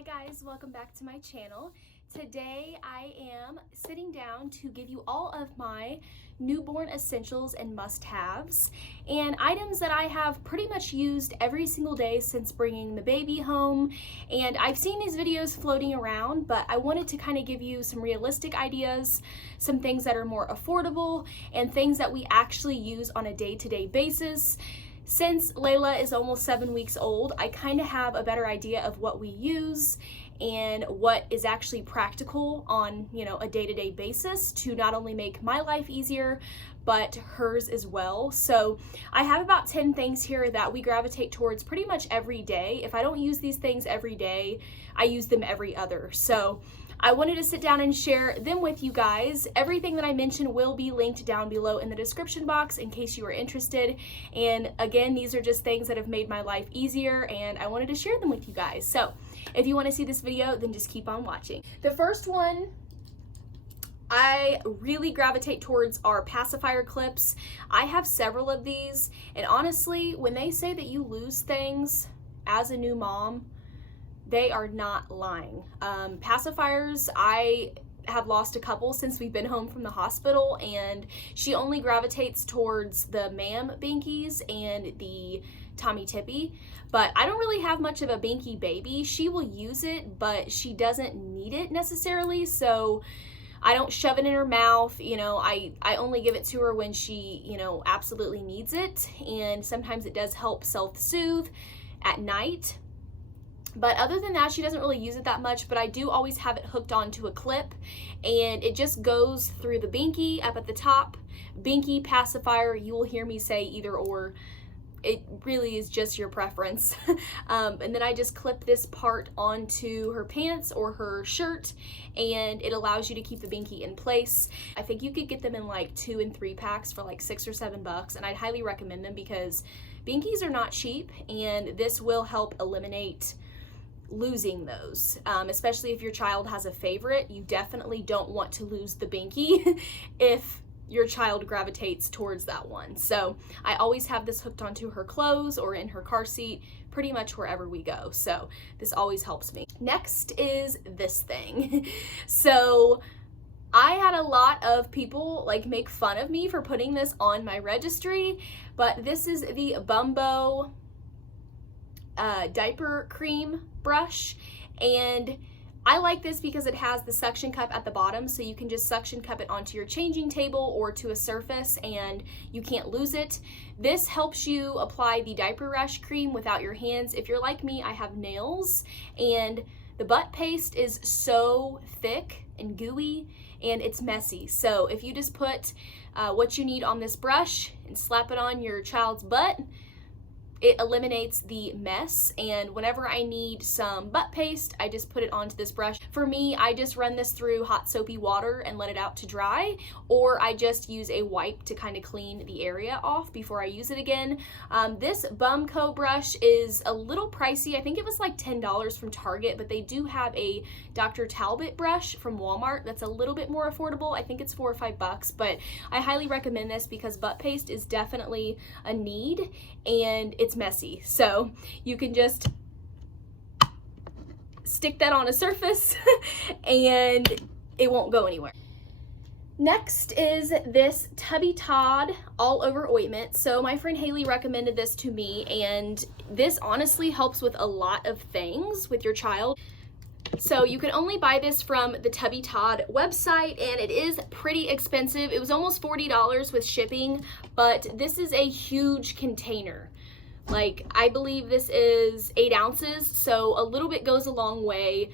Hi guys, welcome back to my channel. Today I am sitting down to give you all of my newborn essentials and must-haves and items that I have pretty much used every single day since bringing the baby home. And I've seen these videos floating around, but I wanted to kind of give you some realistic ideas, some things that are more affordable, and things that we actually use on a day-to-day basis. Since Layla is almost 7 weeks old, I kind of have a better idea of what we use and what is actually practical on, a day-to-day basis to not only make my life easier, but hers as well. So I have about 10 things here that we gravitate towards pretty much every day. If I don't use these things every day, I use them every other. So I wanted to sit down and share them with you guys. Everything that I mentioned will be linked down below in the description box in case you are interested. And again, these are just things that have made my life easier and I wanted to share them with you guys. So if you want to see this video, then just keep on watching. The first one I really gravitate towards are pacifier clips. I have several of these, and honestly, when they say that you lose things as a new mom, they are not lying. Pacifiers, I have lost a couple since we've been home from the hospital, and she only gravitates towards the Mam Binkies and the Tommee Tippee, but I don't really have much of a Binky baby. She will use it, but she doesn't need it necessarily, so I don't shove it in her mouth. I only give it to her when she, absolutely needs it, and sometimes it does help self-soothe at night. But other than that, she doesn't really use it that much, but I do always have it hooked onto a clip, and it just goes through the Binky up at the top. Binky, pacifier, you will hear me say either or. It really is just your preference. And then I just clip this part onto her pants or her shirt, and it allows you to keep the Binky in place. I think you could get them in like 2 and 3 packs for like $6 or $7, and I'd highly recommend them because Binkies are not cheap, and this will help eliminate losing those, especially if your child has a favorite. You definitely don't want to lose the Binky if your child gravitates towards that one. So I always have this hooked onto her clothes or in her car seat, pretty much wherever we go. So this always helps me. Next is this thing. So I had a lot of people make fun of me for putting this on my registry, but this is the Bumbo diaper cream brush, and I like this because it has the suction cup at the bottom, so you can just suction cup it onto your changing table or to a surface and you can't lose it. This helps you apply the diaper rash cream without your hands. If you're like me, I have nails, and the butt paste is so thick and gooey and it's messy. So if you just put what you need on this brush and slap it on your child's butt, it eliminates the mess. And whenever I need some butt paste, I just put it onto this brush. For me, I just run this through hot soapy water and let it out to dry, or I just use a wipe to kind of clean the area off before I use it again. This Bumco brush is a little pricey. I think it was like $10 from Target, but they do have a Dr. Talbot brush from Walmart that's a little bit more affordable. I think it's $4 or $5, but I highly recommend this because butt paste is definitely a need, and it's messy. So you can just stick that on a surface and it won't go anywhere. Next is this Tubby Todd all over ointment. So my friend Haley recommended this to me, and this honestly helps with a lot of things with your child. So you can only buy this from the Tubby Todd website, and it is pretty expensive. It was almost $40 with shipping, but this is a huge container. I believe this is 8 ounces, so a little bit goes a long way.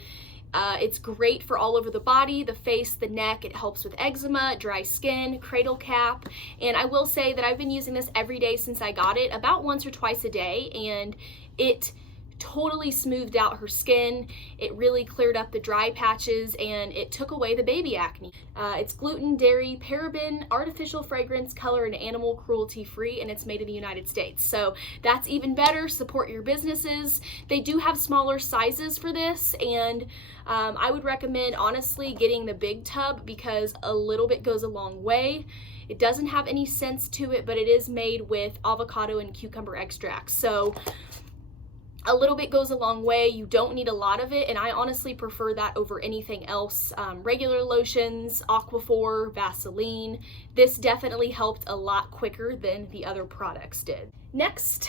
It's great for all over the body, the face, the neck. It helps with eczema, dry skin, cradle cap. And I will say that I've been using this every day since I got it, about once or twice a day, and it totally smoothed out her skin. It really cleared up the dry patches, and it took away the baby acne. It's gluten, dairy, paraben, artificial fragrance, color, and animal cruelty free, and it's made in the United States. So that's even better. Support your businesses. They do have smaller sizes for this, and I would recommend honestly getting the big tub because a little bit goes a long way. It doesn't have any scents to it, but it is made with avocado and cucumber extracts. So A little bit goes a long way. You don't need a lot of it, and I honestly prefer that over anything else. Regular lotions, Aquaphor, Vaseline. This definitely helped a lot quicker than the other products did. Next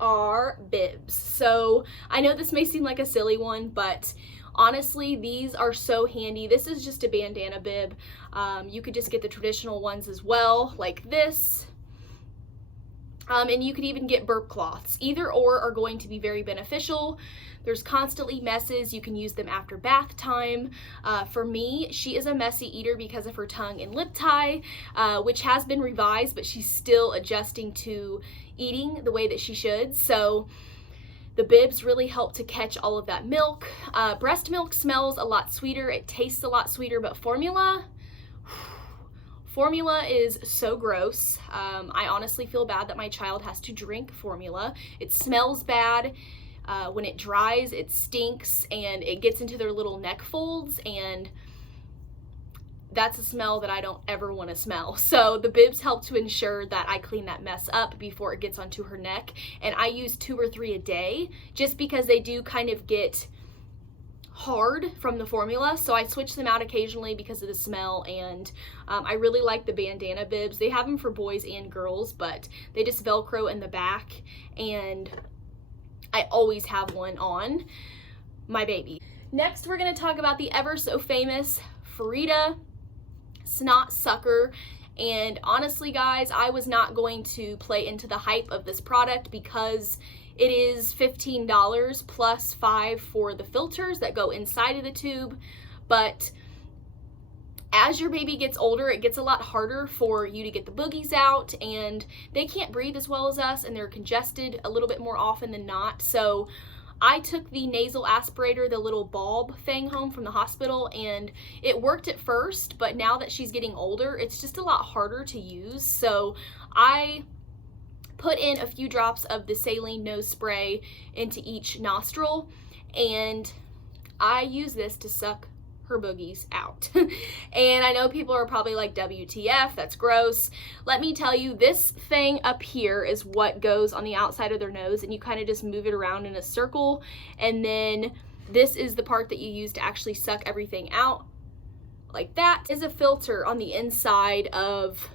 are bibs. So I know this may seem like a silly one, but honestly, these are so handy. This is just a bandana bib. You could just get the traditional ones as well, like this. And you could even get burp cloths. Either or are going to be very beneficial. There's constantly messes. You can use them after bath time. For me, she is a messy eater because of her tongue and lip tie, which has been revised, but she's still adjusting to eating the way that she should. So the bibs really help to catch all of that milk. Breast milk smells a lot sweeter. It tastes a lot sweeter, but formula is so gross. I honestly feel bad that my child has to drink formula. It smells bad. When it dries, it stinks and it gets into their little neck folds, and that's a smell that I don't ever want to smell. So the bibs help to ensure that I clean that mess up before it gets onto her neck. And I use 2 or 3 a day just because they do kind of get hard from the formula, so I switch them out occasionally because of the smell. And I really like the bandana bibs. They have them for boys and girls, but they just Velcro in the back, and I always have one on my baby. Next, we're going to talk about the ever so famous Frida Snot Sucker. And honestly, guys, I was not going to play into the hype of this product because it is $15 plus $5 for the filters that go inside of the tube. But as your baby gets older, it gets a lot harder for you to get the boogies out, and they can't breathe as well as us, and they're congested a little bit more often than not. So I took the nasal aspirator, the little bulb thing, home from the hospital, and it worked at first, but now that she's getting older, it's just a lot harder to use. So I put in a few drops of the saline nose spray into each nostril, and I use this to suck her boogies out. And I know people are probably like, WTF, that's gross. Let me tell you, this thing up here is what goes on the outside of their nose, and you kind of just move it around in a circle, and then this is the part that you use to actually suck everything out. Like that is a filter on the inside of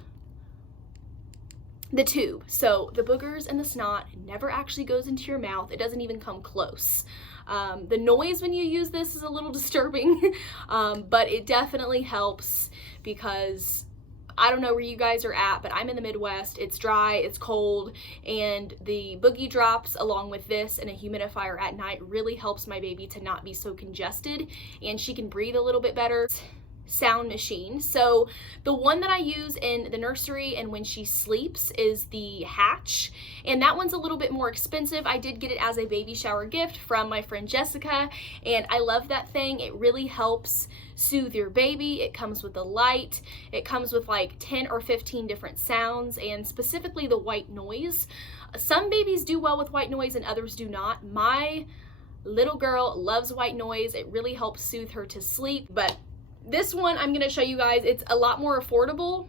the tube, so the boogers and the snot never actually goes into your mouth. It doesn't even come close. The noise when you use this is a little disturbing, but it definitely helps because I don't know where you guys are at, but I'm in the Midwest. It's dry, it's cold, and the boogie drops along with this and a humidifier at night really helps my baby to not be so congested, and she can breathe a little bit better. Sound machine. So the one that I use in the nursery and when she sleeps is the Hatch, and that one's a little bit more expensive. I did get it as a baby shower gift from my friend Jessica, and I love that thing. It really helps soothe your baby. It comes with a light. It comes with like 10 or 15 different sounds, and specifically the white noise. Some babies do well with white noise and others do not. My little girl loves white noise. It really helps soothe her to sleep. But this one I'm going to show you guys, it's a lot more affordable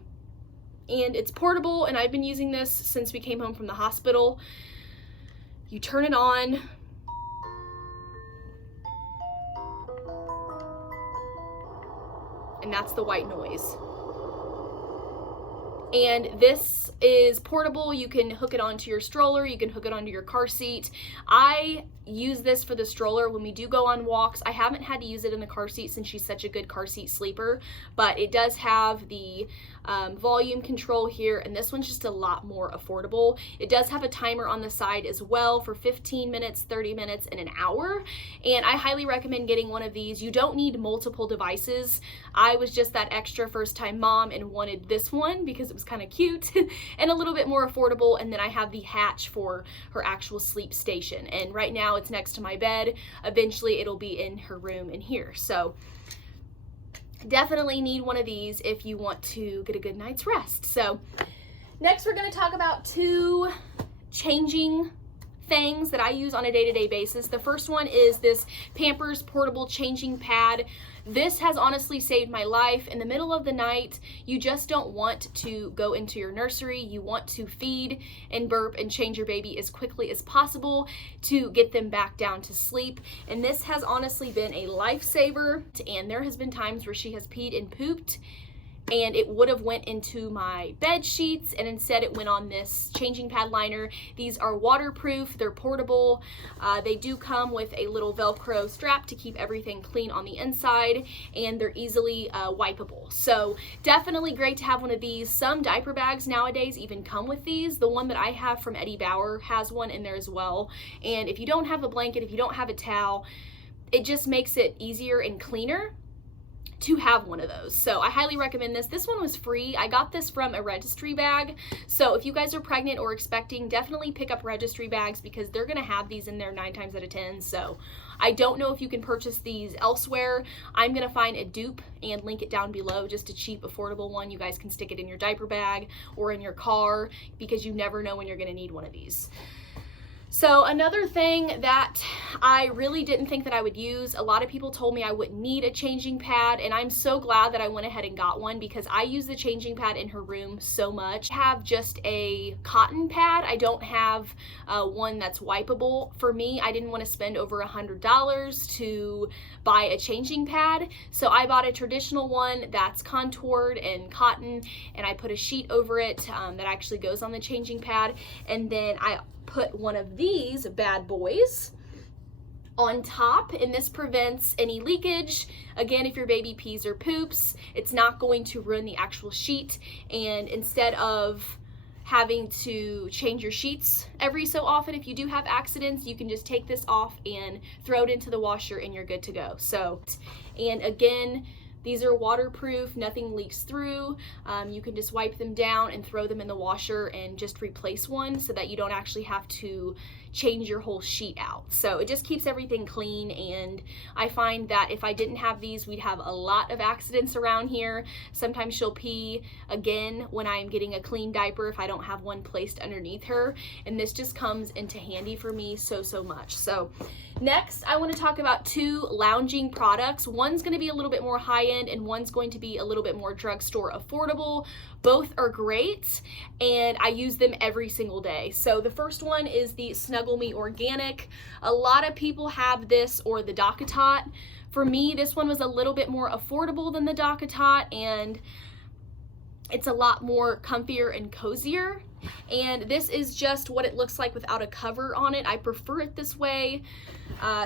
and it's portable, and I've been using this since we came home from the hospital. You turn it on, and that's the white noise. And this is portable. You can hook it onto your stroller, you can hook it onto your car seat. I use this for the stroller when we do go on walks. I haven't had to use it in the car seat since she's such a good car seat sleeper, but it does have the volume control here, and this one's just a lot more affordable. It does have a timer on the side as well for 15 minutes, 30 minutes, and an hour, and I highly recommend getting one of these. You don't need multiple devices. I was just that extra first-time mom and wanted this one because it was kind of cute and a little bit more affordable, and then I have the Hatch for her actual sleep station, and right now it's next to my bed. Eventually it'll be in her room in here. So definitely need one of these if you want to get a good night's rest. So next we're going to talk about 2 changing things that I use on a day-to-day basis. The first one is this Pampers portable changing pad. This has honestly saved my life. In the middle of the night, you just don't want to go into your nursery. You want to feed and burp and change your baby as quickly as possible to get them back down to sleep. And this has honestly been a lifesaver. And there has been times where she has peed and pooped and it would have went into my bed sheets, and instead it went on this changing pad liner. These are waterproof, they're portable. They do come with a little Velcro strap to keep everything clean on the inside, and they're easily wipeable. So definitely great to have one of these. Some diaper bags nowadays even come with these. The one that I have from Eddie Bauer has one in there as well. And if you don't have a blanket, if you don't have a towel, it just makes it easier and cleaner to have one of those. So I highly recommend this. This one was free. I got this from a registry bag. So if you guys are pregnant or expecting, definitely pick up registry bags because they're gonna have these in there 9 times out of 10. So I don't know if you can purchase these elsewhere. I'm gonna find a dupe and link it down below, just a cheap, affordable one. You guys can stick it in your diaper bag or in your car because you never know when you're gonna need one of these. So another thing that I really didn't think that I would use, a lot of people told me I wouldn't need a changing pad, and I'm so glad that I went ahead and got one because I use the changing pad in her room so much. I have just a cotton pad. I don't have one that's wipeable. For me, I didn't want to spend over $100 to buy a changing pad, so I bought a traditional one that's contoured and cotton, and I put a sheet over it that actually goes on the changing pad, and then I put one of these bad boys on top, and this prevents any leakage. Again, if your baby pees or poops, it's not going to ruin the actual sheet, and instead of having to change your sheets every so often, if you do have accidents, you can just take this off and throw it into the washer and you're good to go. So, and again, these are waterproof, nothing leaks through. You can just wipe them down and throw them in the washer and just replace one so that you don't actually have to change your whole sheet out. So it just keeps everything clean, and I find that if I didn't have these, we'd have a lot of accidents around here. Sometimes she'll pee again when I'm getting a clean diaper if I don't have one placed underneath her, and this just comes into handy for me so much. So next, I want to talk about 2 lounging products. One's going to be a little bit more high-end and one's going to be a little bit more drugstore affordable. Both are great, and I use them every single day. So the first one is the Snuggle Me Organic. A lot of people have this or the DockATot. For me, this one was a little bit more affordable than the DockATot, and it's a lot more comfier and cozier. And this is just what it looks like without a cover on it. I prefer it this way.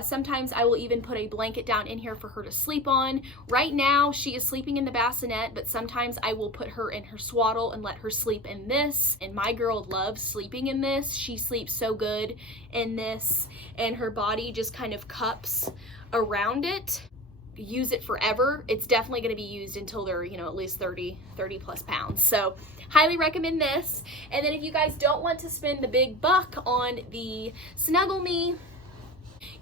Sometimes I will even put a blanket down in here for her to sleep on. Right now she is sleeping in the bassinet, but sometimes I will put her in her swaddle and let her sleep in this. And my girl loves sleeping in this. She sleeps so good in this, and her body just kind of cups around it. Use it forever. It's definitely going to be used until they're, you know, at least 30 plus pounds. So highly recommend this. And then if you guys don't want to spend the big buck on the Snuggle Me,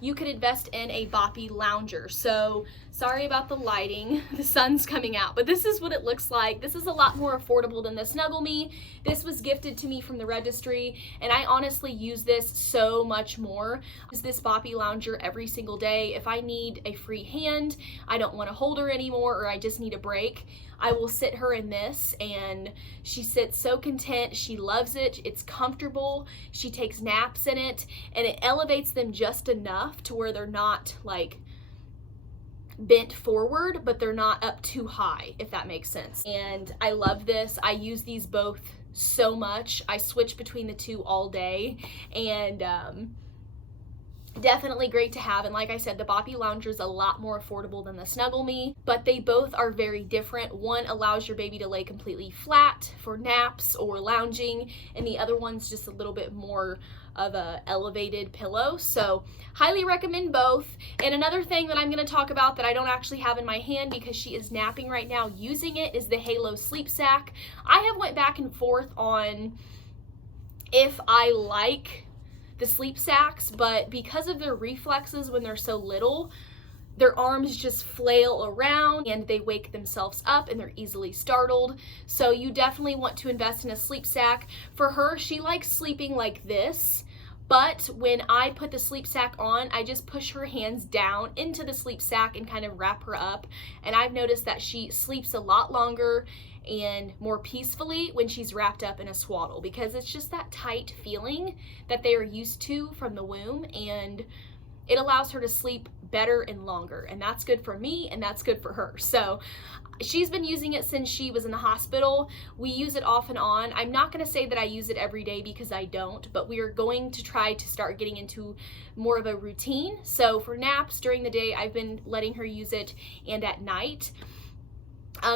you could invest in a Boppy lounger. So sorry about the lighting, the sun's coming out, but this is what it looks like. This is a lot more affordable than the Snuggle Me. This was gifted to me from the registry, and I honestly use this so much more. I use this Boppy lounger every single day. If I need a free hand, I don't want to hold her anymore, or I just need a break, I will sit her in this, and she sits so content. She loves it. It's comfortable. She takes naps in it, and it elevates them just enough to where they're not like bent forward, but they're not up too high, if that makes sense. And I love this. I use these both so much. I switch between the two all day, and definitely great to have. And like I said, the Boppy lounger is a lot more affordable than the Snuggle Me, but they both are very different. One allows your baby to lay completely flat for naps or lounging, and the other one's just a little bit more of a elevated pillow. So highly recommend both. And another thing that I'm going to talk about that I don't actually have in my hand because she is napping right now using it is the Halo Sleep Sack. I have went back and forth on if I like the sleep sacks, but because of their reflexes when they're so little, their arms just flail around and they wake themselves up and they're easily startled. So you definitely want to invest in a sleep sack. For her, she likes sleeping like this, But when I put the sleep sack on, I just push her hands down into the sleep sack and kind of wrap her up. And I've noticed that she sleeps a lot longer and more peacefully when she's wrapped up in a swaddle, because it's just that tight feeling that they are used to from the womb, and it allows her to sleep better and longer, and that's good for me and that's good for her. So she's been using it since she was in the hospital. We use it off and on. I'm not going to say that I use it every day because I don't, but we are going to try to start getting into more of a routine. So for naps during the day, I've been letting her use it, and at night,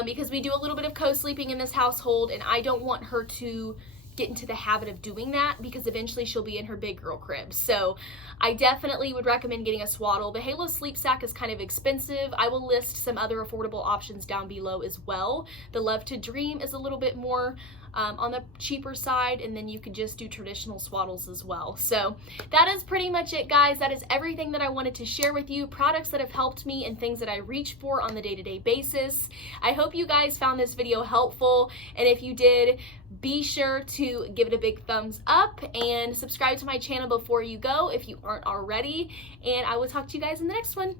because we do a little bit of co-sleeping in this household, and I don't want her to get into the habit of doing that, because eventually she'll be in her big girl crib. So I definitely would recommend getting a swaddle. The Halo Sleep Sack is kind of expensive. I will list some other affordable options down below as well. The Love to Dream is a little bit more on the cheaper side, and then you could just do traditional swaddles as well. So that is pretty much it, guys. That is everything that I wanted to share with you, products that have helped me and things that I reach for on the day-to-day basis. I hope you guys found this video helpful, and if you did, be sure to give it a big thumbs up and subscribe to my channel before you go if you aren't already, and I will talk to you guys in the next one.